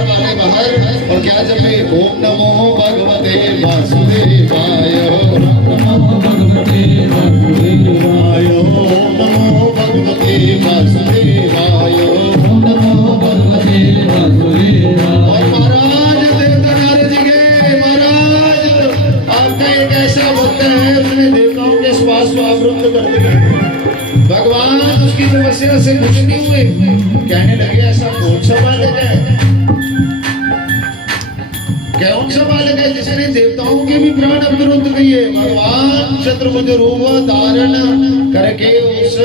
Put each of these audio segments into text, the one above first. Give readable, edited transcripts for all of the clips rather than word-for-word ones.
बाहर वाले बाहर। और क्या जब ओम नमो भगवते वासुदेवाय, ओम नमो भगवते वासुदेवाय, ओम नमो भगवते वासुदेवाय, ओम नमो भगवते वासुदेवाय। और महाराज देवता नारद जी के महाराज आपका एक ऐसा भक्त है अपने देवताओं के श्वास को आवृत्त कर दिया। भगवान उसकी तपस्या से खुश नहीं हुए, कहने लगे ऐसा कौन सा बालक है, कौन सा बालक है जिसने देवताओं के भी प्राण अवरुद्ध किए। भगवान चतुर्भुज रूप धारण करके उस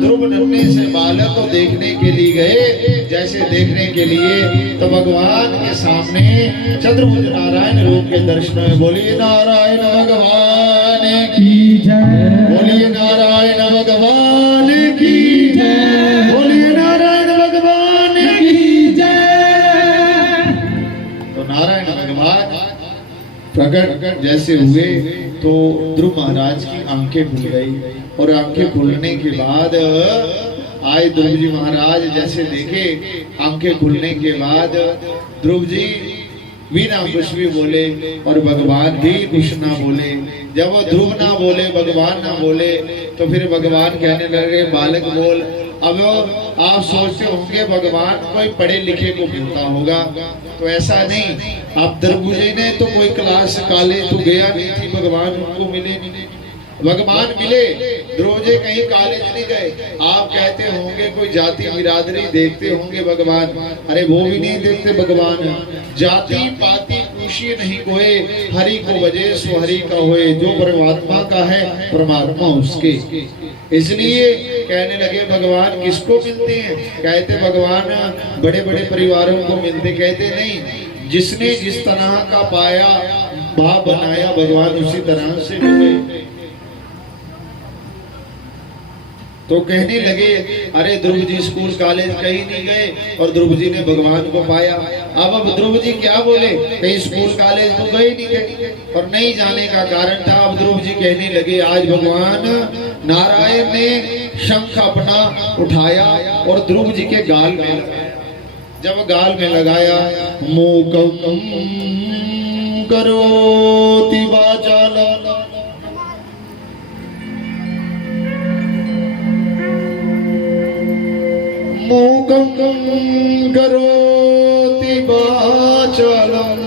ध्रुव नन्हे से बालक को देखने के लिए गए। जैसे देखने के लिए तो भगवान के सामने चतुर्भुज नारायण रूप के दर्शन में। बोलिए नारायण भगवान की जय, बोलिए नारायण भगवान की जय, बोलिए नारायण भगवान की जय। तो नारायण भगवान प्रकट जैसे हुए तो ध्रुव महाराज की आंखें खुल गई। और आंखें खुलने के बाद आए ध्रुव जी महाराज, जैसे देखे आंखें खुलने के बाद ध्रुव जी भी ना कुछ भी बोले और भगवान भी कुछ ना बोले। जब वो ध्रुव ना बोले, भगवान ना बोले, तो फिर भगवान कहने लगे बालक बोल। अब आप सोचते होंगे भगवान कोई पढ़े लिखे को मिलता होगा, तो ऐसा नहीं। आप ध्रुव जी ने तो कोई क्लास कॉलेज तो गया नहीं थी, भगवान उनको मिले नहीं। भगवान मिले, ध्रुव जी कहीं कॉलेज नहीं गए। आप कहते होंगे कोई जाति बिरादरी देखते होंगे भगवान, अरे वो भी नहीं देखते भगवान। जाति पाति पूछिए नहीं कोई, हरि को बजे सो हरि का होए। जो परमात्मा का है परमात्मा उसके। इसलिए कहने लगे भगवान किसको मिलते हैं, कहते भगवान बड़े बड़े परिवारों को मिलते। कहते नहीं, जिसने जिस तरह का पाया भाव बनाया भगवान उसी तरह से मिले। तो कहने लगे अरे ध्रुव जी स्कूल कॉलेज कहीं नहीं गए और ध्रुव जी ने भगवान को पाया। अब ध्रुव जी क्या बोले, कहीं स्कूल कॉलेज तो गए नहीं गए और नहीं जाने का कारण था। अब ध्रुव जी कहने लगे आज भगवान नारायण ने शंख अपना उठाया और ध्रुव जी के गाल में लगाया। जब गाल में लगाया, मूकं करोति वाचालं, मूकं करोति वाचालं,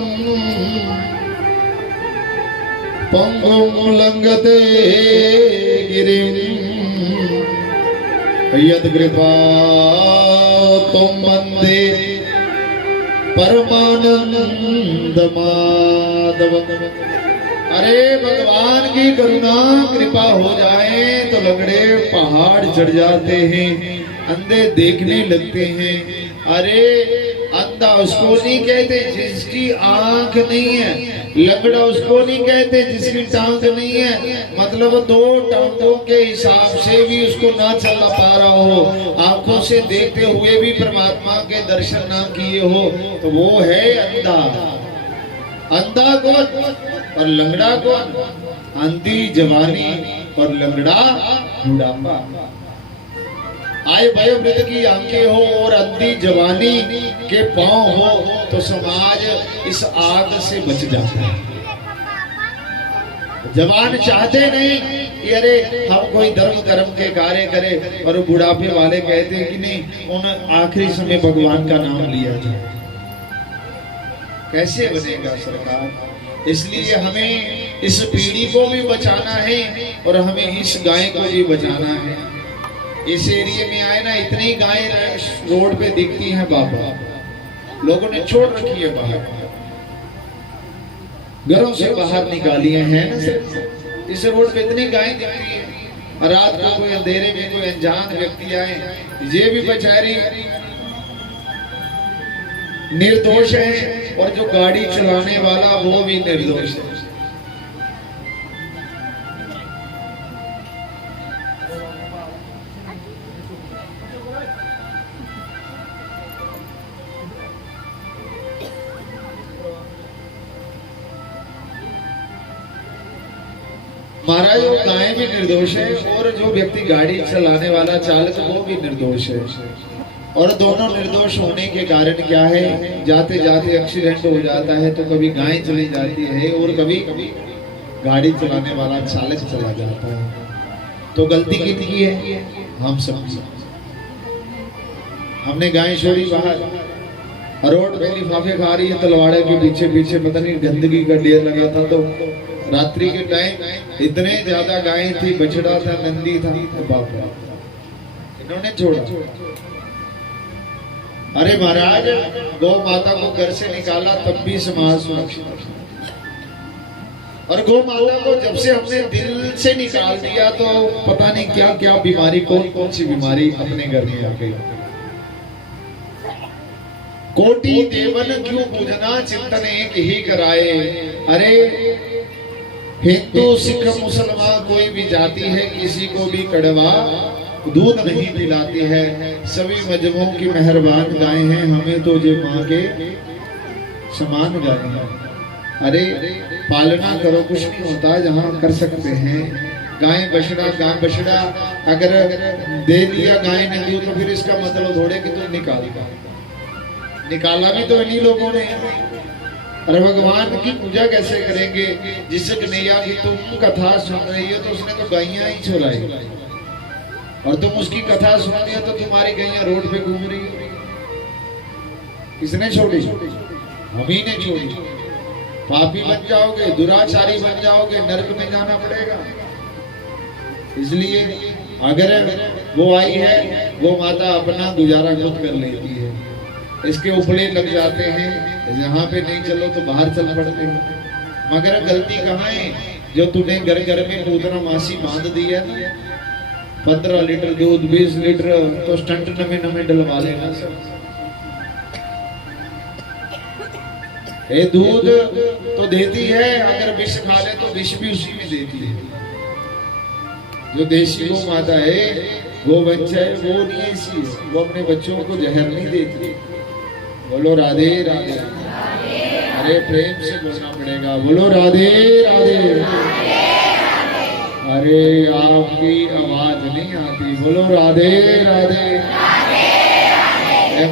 पंगुं लंघते गिरिं, यत्कृपा त्वं वन्दे परमानंद माधवम्। अरे भगवान की करुणा कृपा हो जाए तो लंगड़े पहाड़ चढ़ जाते हैं, अंधे देखने लगते हैं। अरे अंधा उसको नहीं कहते जिसकी आंख नहीं है, लंगड़ा उसको नहीं कहते जिसकी टांग नहीं है। मतलब दो टांगों के हिसाब से भी उसको ना चला पा रहा हो, आंखों से देखते हुए भी परमात्मा के दर्शन ना किए हो, तो वो है अंधा। अंधा कौन और लंगड़ा कौन? अंधी जवानी और लंगड़ा बुढ़ापा। आय वयोवृद्ध की आंखें हो और अंधी जवानी के पांव हो तो समाज इस आग से बच जाता है। जवान चाहते नहीं कि अरे हम कोई धर्म कर्म के कार्य करें, और बुढ़ापे वाले कहते हैं कि नहीं उन आखिरी समय भगवान का नाम लिया जाए। कैसे बनेगा सरकार? इसलिए हमें इस पीढ़ी को भी बचाना है और हमें इस गाय को भी बचाना है। इस एरिया में आए ना, इतनी गायें रोड पे दिखती हैं बाबा, लोगों ने छोड़ रखी है बाहर, घरों से बाहर निकाली हैं ना सर। इस रोड पे इतनी गायें दिखती है। रात को कोई अंधेरे में कोई अनजान व्यक्ति आए, ये भी बेचारी निर्दोष है और जो गाड़ी चलाने वाला वो भी निर्दोष है। महाराज वो गाय भी निर्दोष है और जो व्यक्ति गाड़ी चलाने वाला चालक वो भी निर्दोष है। और दोनों निर्दोष होने के कारण क्या है, जाते जाते एक्सीडेंट हो जाता है तो कभी गाय चली जाती है और कभी कभी गाड़ी चलाने वाला चालक चला जाता है। तो गलती किसकी है? हम सब। हमने गाय छोड़ी बाहर, रोड पे लिफाफे खा रही है, तलवाड़े के पीछे पीछे पता नहीं गंदगी का ढेर लगा था। तो रात्रि के टाइम इतने ज्यादा गाय थी, बछड़ा था, नंदी था, तो बाप रे इन्होंने छोड़ा। अरे महाराज, गौ माता को घर से निकाला तब भी समाज सुरक्षित, और गौ माता को जब से हमने दिल से निकाल दिया तो पता नहीं क्या क्या बीमारी, कौन कौन सी बीमारी अपने घर में आ गई। कोटि देवन क्यों पूजना, चिंतन एक ही कराए। अरे हिंदू सिख मुसलमान कोई भी जाति है, किसी को भी कड़वा दूध नहीं पिलाती है। सभी मजहबों की मेहरबान गाय हैं, हमें तो जो माँ के समान गाय हैं। अरे पालना करो, कुछ नहीं होता, जहाँ कर सकते हैं। गाय बछड़ा अगर दे दिया गाय ने दूध तो फिर इसका मतलब थोड़े कि तुम निकाला भी तो इन्हीं लोगों ने। अरे भगवान की पूजा कैसे करेंगे? जिस कन्हैया की तुम कथा सुन रही हो तो उसने तो गायियां ही चुराई, और तुम उसकी कथा सुन रही हो तो तुम्हारी गैया रोड पे घूम रही है। किसने छोड़ी? हम ही ने छोड़ी। पापी बन जाओगे, दुराचारी बन जाओगे, नरक में जाना पड़ेगा। इसलिए अगर वो आई है, वो माता अपना गुजारा खुद कर लेती है। इसके उपले लग जाते हैं, यहाँ पे नहीं चलो तो बाहर चल पड़ते हैं। मगर गलती कहाँ है? जो तूने घर घर में पूतना मासी बांध दिया, 15 लीटर दूध, 20 लीटर तो स्टंट नमे डलवा लेना सब। ये दूध तो देती है, अगर विष खा ले तो विष भी उसी में देती है। जो देशी गौ माता है, गोवंश है, वो नहीं ऐसी है, वो अपने बच्चों को जहर नहीं देती। बोलो राधे राधे। अरे प्रेम से बोलना पड़ेगा, बोलो राधे राधे। अरे आपकी आवाज नहीं आती, बोलो राधे राधे।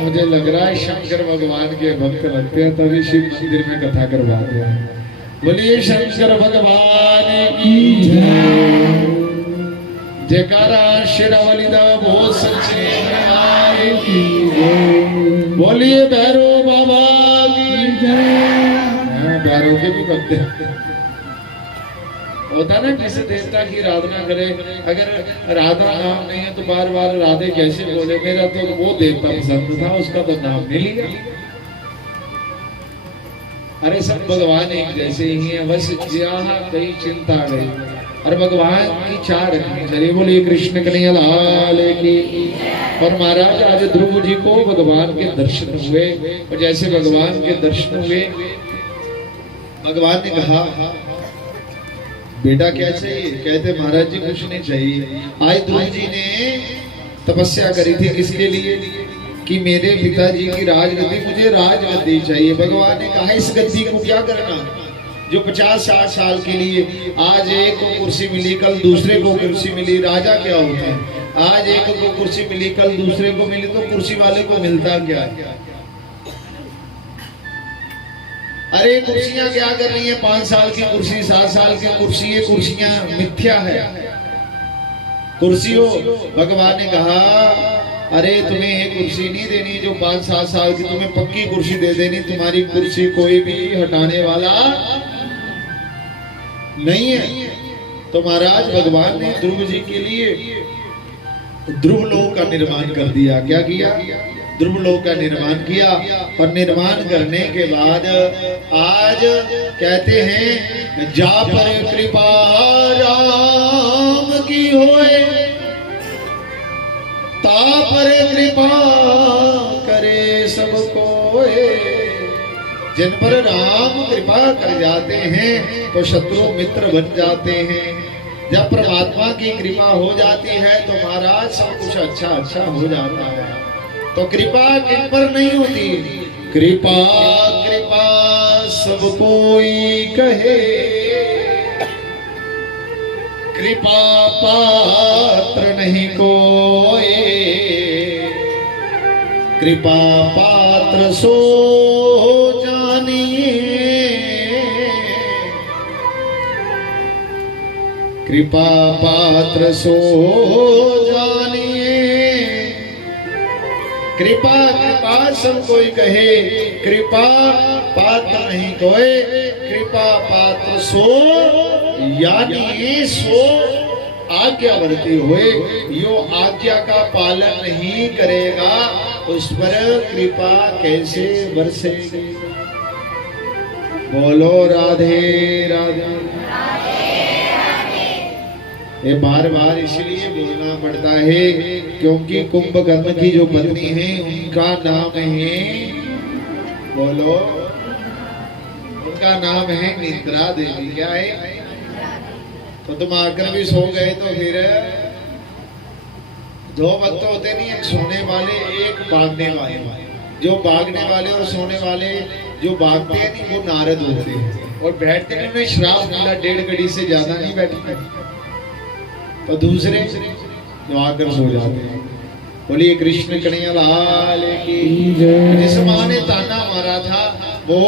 मुझे लग रहा है शंकर भगवान के भक्त लगते हैं, तभी शिव मंदिर में कथा करवाते हैं। बोलिए शंकर भगवान की जय। जयकारा शेरावाली दा बहुत सच्चे दरबार की जय। बोलिए भैरव बाबा की जय। भैरव के भी भक्त होता ना, किसी देवता की आराधना करे, अगर राधा नाम नहीं है तो बार बार राधे कैसे बोले? मेरा तो वो देवता पसंद था, उसका तो नाम नहीं लिया। अरे सब भगवान एक जैसे ही हैं, बस जहाँ कहीं चिंता गई और भगवान की चाह रखनी चाहिए। बोलिए कृष्ण कन्हैया लाल की। और महाराज आज ध्रुव जी को भगवान के दर्शन हुए, और जैसे भगवान के दर्शन हुए, भगवान ने कहा बेटा क्या चाहिए? कहते महाराज जी कुछ नहीं चाहिए। आज ध्रुव जी ने तपस्या करी थी किसके लिए? कि मेरे पिताजी की राजगद्दी, मुझे राजगद्दी चाहिए। भगवान ने कहा इस गद्दी को क्या करना, जो 50-60 साल के लिए आज एक को कुर्सी मिली, कल दूसरे को कुर्सी मिली। राजा क्या होता है? आज एक को कुर्सी मिली, कल दूसरे को मिली, तो कुर्सी वाले को मिलता क्या है? अरे कुर्सियां क्या कर रही है? 5 साल की कुर्सी, 7 साल की कुर्सी, ये कुर्सियां मिथ्या है। कुर्सियों भगवान ने कहा अरे तुम्हें ये कुर्सी नहीं देनी जो 5-7 साल की, तुम्हें पक्की कुर्सी दे देनी। तुम्हारी कुर्सी कोई भी हटाने वाला नहीं है। तो महाराज भगवान ने ध्रुव जी के लिए ध्रुव लोक का निर्माण कर दिया। क्या किया? ध्रुव लोक का निर्माण किया। और निर्माण करने के बाद आज कहते हैं जा पर कृपा राम की होए, ता पर कृपा करे सब कोए। जिन पर राम कृपा कर जाते हैं तो शत्रु मित्र बन जाते हैं। जब परमात्मा की कृपा हो जाती है तो महाराज सब कुछ अच्छा अच्छा हो जाता है। तो कृपा किन पर नहीं होती? कृपा कृपा सब कोई कहे, कृपा पात्र नहीं कोई। कृपा पात्र सो जानिए, कृपा पात्र सो जानिए। कृपा कृपा सब कोई कहे, कृपा पात्र नहीं कोई। कृपा पात्र सो यानी सो आज्ञावर्ती हुए, यो आज्ञा का पालन नहीं करेगा उस पर कृपा कैसे बरसेगी। बोलो राधे राधे। ये बार बार इसलिए बोलना पड़ता है क्योंकि कुंभकर्ण की जो पत्नी है उनका नाम है, बोलो, उनका नाम है निद्रा देवी। क्या है? तो तुम आकर भी सो गए तो फिर दो वक्त होते नहीं, एक सोने वाले एक भागने वाले। जो भागने वाले और सोने वाले जो भागते हैं नहीं वो नारद होते हैं, और बैठते हैं उन्हें श्राप मिला 1.5 घड़ी से ज्यादा नहीं बैठते, तो दूसरे जो आकर सो जाते हैं। बोलिए कृष्ण कन्हैया लाल की जय। जिस माँ ने ताना मारा था वो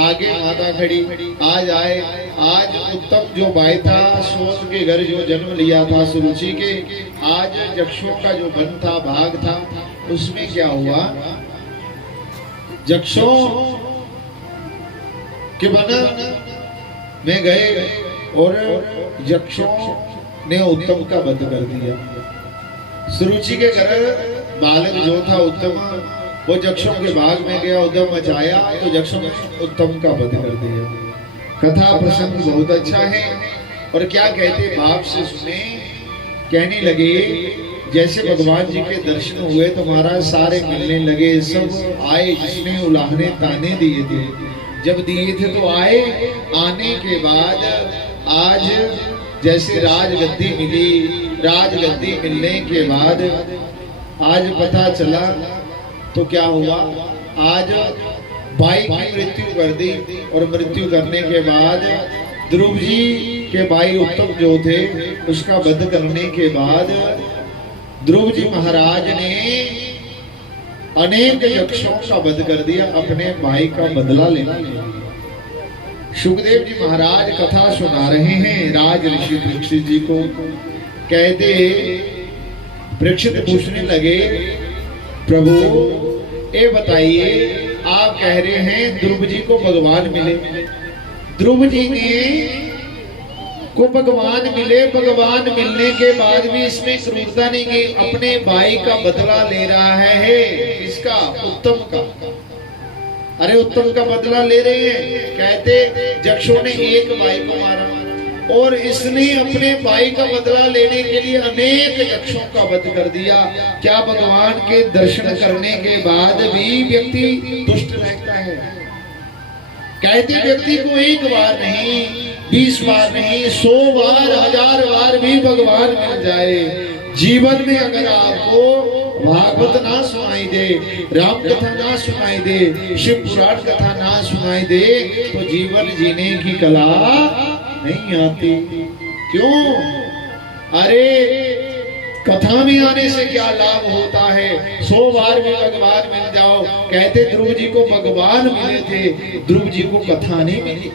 आगे माता खड़ी, आज आए। आज उत्तम जो भाई था सोच के घर जो जन्म लिया था सुरुचि के, आज जक्षों का जो वन था भाग था, उसमें क्या हुआ, जक्षों के वन में गए और जक्षों ने उत्तम का वध कर दिया। सुरुचि के घर बालक जो था उत्तम, वो जक्षों के बाग में गया, उद्यम मचाया तो जक्षों ने उत्तम का वध कर दिया। कथा प्रसंग बहुत अच्छा है। और क्या कहते बाप से सुने, कहने लगे जैसे भगवान जी के दर्शन हुए तो महाराज सारे मिलने लगे, सब आए जिसने उलाहने ताने दिए थे, जब दिए थे तो आए। आने के बाद आज जैसे राजगद्दी मिली, राजगद्दी मिलने के बाद आज पता चला तो क्या हुआ, आज भाई की मृत्यु कर दी। और मृत्यु करने के बाद ध्रुव जी के भाई उत्तम जो थे उसका वध करने के बाद ध्रुव जी महाराज ने अनेक यक्षों का वध कर दिया अपने भाई का बदला लेने के लिए। सुखदेव जी महाराज कथा सुना रहे हैं राज ऋषि परीक्षित जी को। कहते परीक्षित पूछने लगे, प्रभु ये बताइए, आप कह रहे हैं ध्रुव जी को भगवान मिले, ध्रुव जी को भगवान मिले, भगवान मिलने के बाद भी इसमें क्रूरता नहीं की, अपने भाई का बदला ले रहा है। किसका? उत्तम का। अरे उत्तम का बदला ले रहे हैं। कहते जक्षों ने एक भाई को मारा और इसने अपने भाई का बदला लेने के लिए अनेक यक्षों का वध कर दिया। क्या भगवान के दर्शन करने के बाद भी व्यक्ति दुष्ट रहता है? कहते व्यक्ति को एक बार नहीं, 20 बार नहीं, 100 बार, 1000 बार भी भगवान मिल जाए, जीवन में अगर आपको भागवत ना सुनाई दे, राम कथा ना सुनाई दे, शिव पुराण कथा ना सुनाई दे, तो जीवन जीने की कला नहीं आती। क्यों? अरे कथा में आने से क्या लाभ होता है? 100 बार भी भगवान मिल जाओ। कहते ध्रुव जी को भगवान मिले थे, ध्रुव जी को कथा नहीं मिली।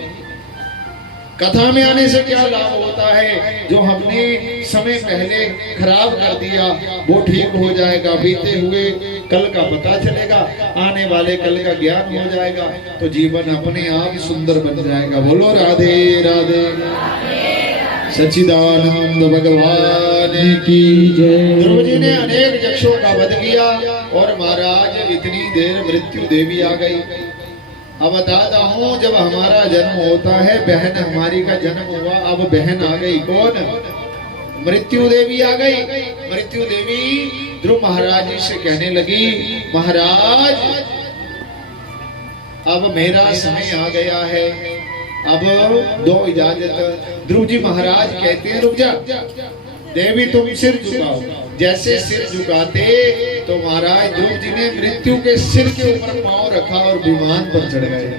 कथा में आने से क्या लाभ होता है? जो हमने समय पहले खराब कर दिया वो ठीक हो जाएगा, बीते हुए कल का पता चलेगा, आने वाले कल का ज्ञान हो जाएगा, तो जीवन अपने आप सुंदर बन जाएगा। बोलो राधे राधे। सच्चिदानंद भगवान की जय। ध्रुव जी ने अनेक यक्षों का वध किया और महाराज इतनी देर मृत्यु देवी आ गई। अब बताता हूँ, जब हमारा जन्म होता है, बहन हमारी का जन्म हुआ, अब बहन आ गई। कौन? मृत्यु देवी आ गई। मृत्यु देवी ध्रुव महाराज जी से कहने लगी, महाराज अब मेरा समय आ गया है, अब दो इजाजत। ध्रुव जी महाराज कहते हैं रुक जा देवी, तुम सिर झुकाओ। जैसे सिर झुकाते तो महाराज ध्रुव जी ने मृत्यु के सिर के ऊपर पांव रखा और विमान पर चढ़ गए।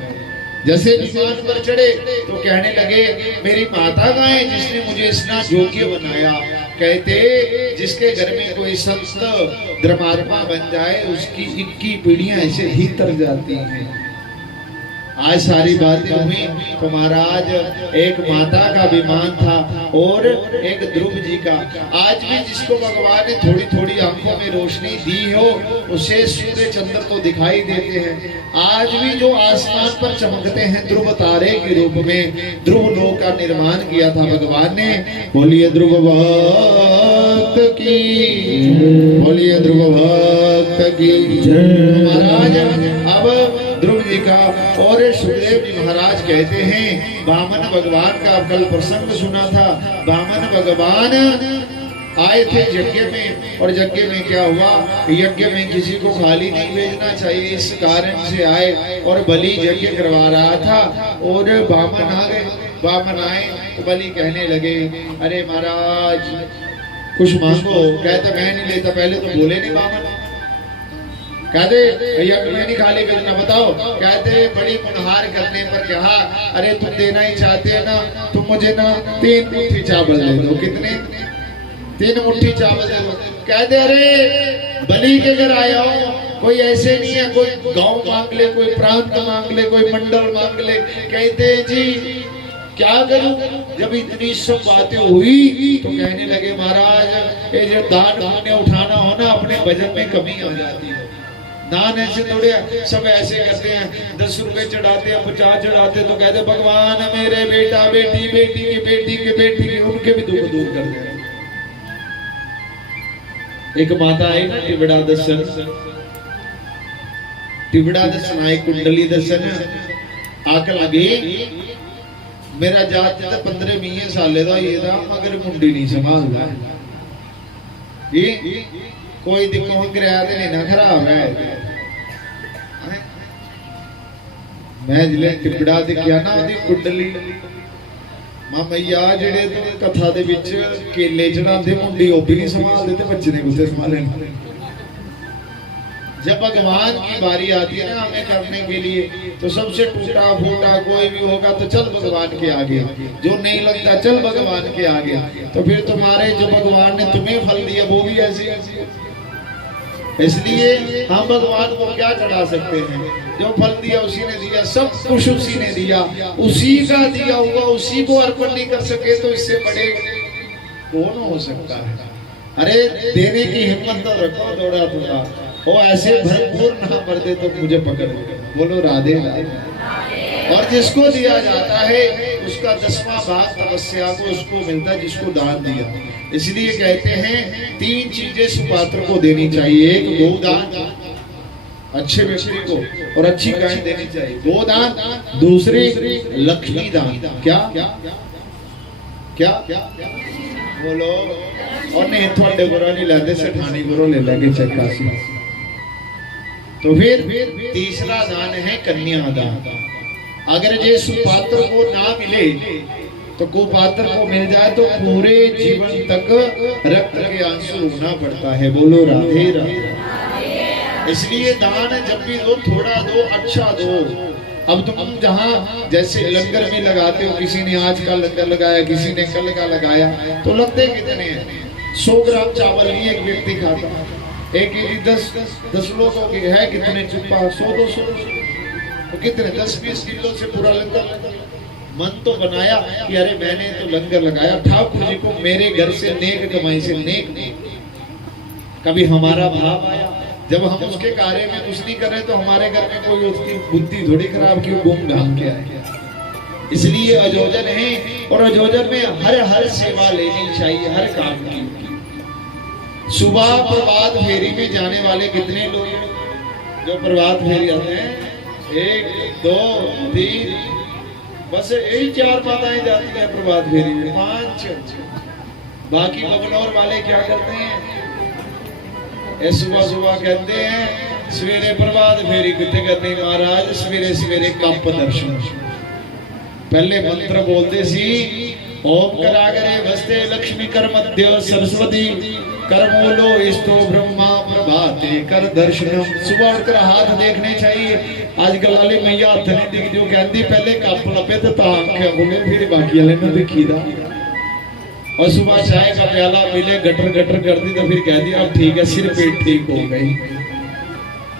जैसे विमान पर चढ़े तो कहने लगे, मेरी माता कहाँ है जिसने मुझे इतना योग्य बनाया? कहते जिसके घर में कोई संत धर्मात्मा बन जाए उसकी 21 पीढ़ियां ऐसे ही तर जाती हैं। आज सारी बातें हुई तो महाराज एक माता का विमान था और एक ध्रुव जी का। आज भी जिसको भगवान ने थोड़ी थोड़ी आंखों में रोशनी दी हो उसे सूर्य चंद्र तो दिखाई देते हैं। आज भी जो आसमान पर चमकते हैं ध्रुव तारे के रूप में, ध्रुव लोक का निर्माण किया था भगवान ने। बोलिए ध्रुव भक्त की, बोलिए ध्रुव भक्त की महाराज। अब ध्रुव जी का और सुखदेव जी महाराज कहते हैं वामन भगवान का कल प्रसंग सुना था। वामन भगवान आए थे यज्ञ में और यज्ञ में क्या हुआ, यज्ञ में किसी को खाली नहीं भेजना चाहिए, इस कारण से आए और बलि यज्ञ करवा रहा था और वामन आ गए। वामन आए तो बलि कहने लगे अरे महाराज कुछ मांगो। कहते मैं नहीं लेता। पहले तो बोले नहीं वामन, कहते भैया मैं नहीं खाली करना बताओ। कहते बड़ी मुनहार करने पर कहा अरे तुम देना ही चाहते हैं ना, तुम मुझे ना 3 मुट्ठी चावल दे दो। कितने? 3 मुट्ठी चावल दे दो। कहते अरे बलि के घर आया हो, कोई ऐसे नहीं है कोई गांव मांग ले, कोई प्रांत मांग ले, कोई मंडल मांग ले। कहते जी क्या करूं? जब इतनी सब बातें हुई तो कहने लगे महाराज ये जो दान पुण्य उठाना हो ना अपने बजट में कमी हो जाती है। दान ऐसे थोड़े सब ऐसे करते हैं, 10 रुपए चढ़ाते हैं, 50 चढ़ाते तो कहते भगवान मेरे बेटा बेटी बेटी की बेटी के बेटी के उनके भी दुख दूर कर दे। एक माता आई ना टिबड़ा दर्शन, टिबड़ा दर्शन आए, कुंडली दर्शन आक लगे। मेरा जात 15-20 साल का ये था मगर मुंडी नहीं संभालता ये कोई दिखो हंगरिया ते नहीं ना खराब है। मैं जिले टिबड़ा दिखिया ना ओदी कुंडली मामैया जेड़े तो कथा दे विच केले चढ़ाते मुंडी ओ भी नहीं संभालते ते बच्चे ने कुत्ते संभाले। जब भगवान की बारी आती है ना हमें करने के लिए तो सबसे टूटा फूटा कोई भी होगा तो चल भगवान के आगे, जो नहीं लगता चल भगवान के आगे। तो फिर तुम्हारे जो भगवान ने तुम्हें फल दिया वो भी ऐसे, इसलिए हम भगवान को क्या चढ़ा सकते हैं? जो फल दिया उसी ने दिया, सब कुछ उसी ने दिया, उसी का दिया हुआ उसी को अर्पण नहीं कर सके तो इससे बड़े कौन हो सकता है? अरे देने की हिम्मत तो रखो थोड़ा थोड़ा, वो ऐसे भरपूर ना कर दे तो मुझे पकड़ बोलो राधे राधे। और जिसको दिया जाता है उसका 10वां भाग तपस्या को उसको मिलता है जिसको दान दिया। इसलिए कहते हैं 3 चीजें सुपात्र को देनी चाहिए। एक गोदान, अच्छे व्यक्ति को और अच्छी गाय देनी चाहिए, गोदान। दूसरी लक्ष्मी दान। क्या क्या बोलो? और नहीं थोड़े बुरा नहीं लाते सेठानी गुरु ले लेके चक्कासी। तो फिर तीसरा दान है कन्यादान। अगर ये सुपात्र को ना मिले तो कुपात्र को मिल जाए तो पूरे जीवन तक रक्त के आंसू रोना पड़ता है। बोलो राधे राधे। इसलिए दान जब भी दो थोड़ा दो, अच्छा दो। अब तुम जहाँ जैसे लंगर में लगाते हो, किसी ने आज का लंगर लगाया, किसी ने कल का लगाया, तो लगते कितने हैं? 100 ग्राम चावल ही एक व्यक्ति खाता, एक केजी 10 लोगों की है कितने चुप्पा 100-200 तो कितने 10-20 किलो से पूरा लंगर। मन तो बनाया कि अरे मैंने तो लंगर लगाया ठाकुर जी को मेरे घर से नेक कमाई से नेक। कभी हमारा भाव आया जब हम उसके कार्य में कुछ नहीं कर रहे तो हमारे घर में कोई उसकी बुद्धि थोड़ी खराब क्यों घूम घाम के आए। इसलिए अयोजन है और अयोजन में हर सेवा लेनी चाहिए, हर काम की। सुबह प्रभात फेरी में जाने वाले कितने लोग हैं? जो प्रभात फेरी आते हैं 1 2 3 बस यही 4 माताएं जाती हैं प्रभात फेरी में, 5। बाकी बगनौर वाले क्या करते हैं? सुबह कहते हैं सवेरे प्रभात फेरी कितने करनी महाराज? सवेरे कप दर्शन। पहले मंत्र बोलते सी ओम करागरे वस्ते लक्ष्मी कर मध्य सरस्वती कर मूलो इस्तो ब्रह्मा प्रभाते कर दर्शनम। सुबह उठकर हाथ देखने चाहिए। आजकल वाली मैया हाथ नहीं दिख जो कहती पहले कप लपे तो आंखें बोले फिर बाकी वाले ने दिखी दा। और सुबह चाय का प्याला मिले गटर गटर कर दी तो फिर कह दिया अब ठीक है, सिर पेट ठीक हो गई।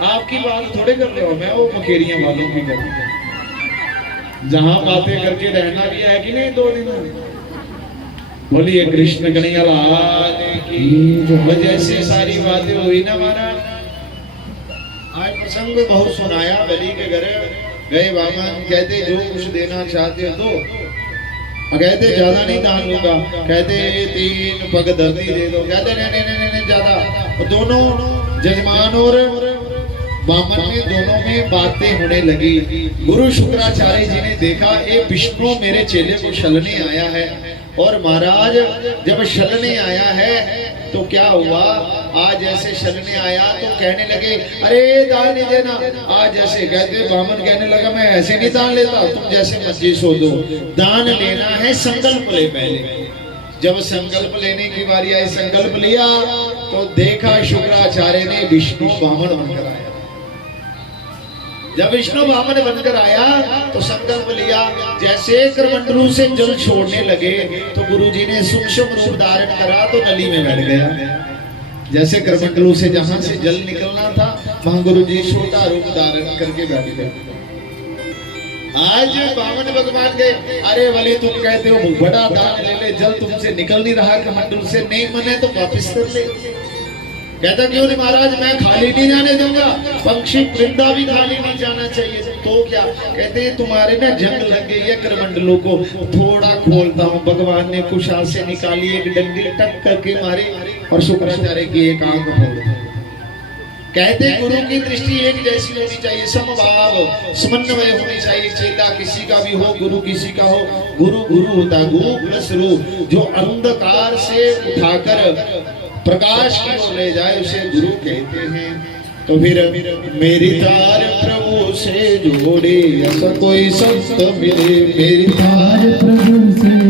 आपकी बात थोड़े कर रहे हो, मैं वो मकेरियां वालों की कर रहा हूं, जहां बातें करके रहना भी है कि नहीं 2 दिन। बोलिए कृष्ण कन्हैया लाल की वजह से सारी बातें हुई ना महाराज। आज प्रसंग बहुत सुनाया, बलि के घर गए वामन, कहते जो कुछ देना चाहते हो दो, कहते ज्यादा नहीं दान लूंगा, कहते 3 पग धरती दे दो, कहते नहीं ज्यादा। तो दोनों जजमान और वामन में दोनों में बातें होने लगी। गुरु शुक्राचार्य जी ने देखा ये विष्णु मेरे चेले को छलने आया है, और महाराज जब छलने आया है तो क्या हुआ, आज जैसे छलने आया तो कहने लगे अरे दान नहीं देना। आज जैसे कहते वामन कहने लगा मैं ऐसे नहीं दान लेता, तुम जैसे मर्जी सो दो, दान लेना है संकल्प ले। पहले जब संकल्प लेने की बारी आई, संकल्प लिया तो देखा शुक्राचार्य ने विष्णु वामन बनकर आया। जब विष्णु वामन बनकर आया तो संकल्प लिया, जैसे करमंडलू से जल छोड़ने लगे तो गुरुजी ने सूक्ष्म रूप धारण करा तो नली में बैठ गया। जैसे करमंडलू से जहां से जल निकलना था वहां गुरुजी छोटा रूप धारण करके बैठ गए। आज वामन भगवान के अरे भले तुम कहते हो बड़ा दान ले ले, जल तुमसे निकल नहीं रहा कमंडल से, नहीं मने तो वापस कर ले। कहता क्यों नहीं महाराज, मैं खाली नहीं जाने दूंगा, पक्षी वृंदा भी खाली नहीं जाना चाहिए। तो क्या कहते हैं तुम्हारे ना जंग लग गई है करमंडलों को, थोड़ा खोलता हूँ। भगवान ने कुशाल से निकाली एक डंडी, टक करके मारे और शुक्राचार्य की एक आंख फोड़। कहते गुरु की दृष्टि एक जैसी होनी चाहिए, समभाव समन्वय होनी चाहिए। चेला किसी का भी हो, गुरु किसी का हो, गुरु गुरु होता है, गुरु प्लस रू, जो अंधकार से उठाकर प्रकाश की ओर ले जाए उसे गुरु कहते हैं। तो फिर मेरी तार प्रभु से जोड़े, ऐसा कोई संत मिले, मेरी तार प्रभु से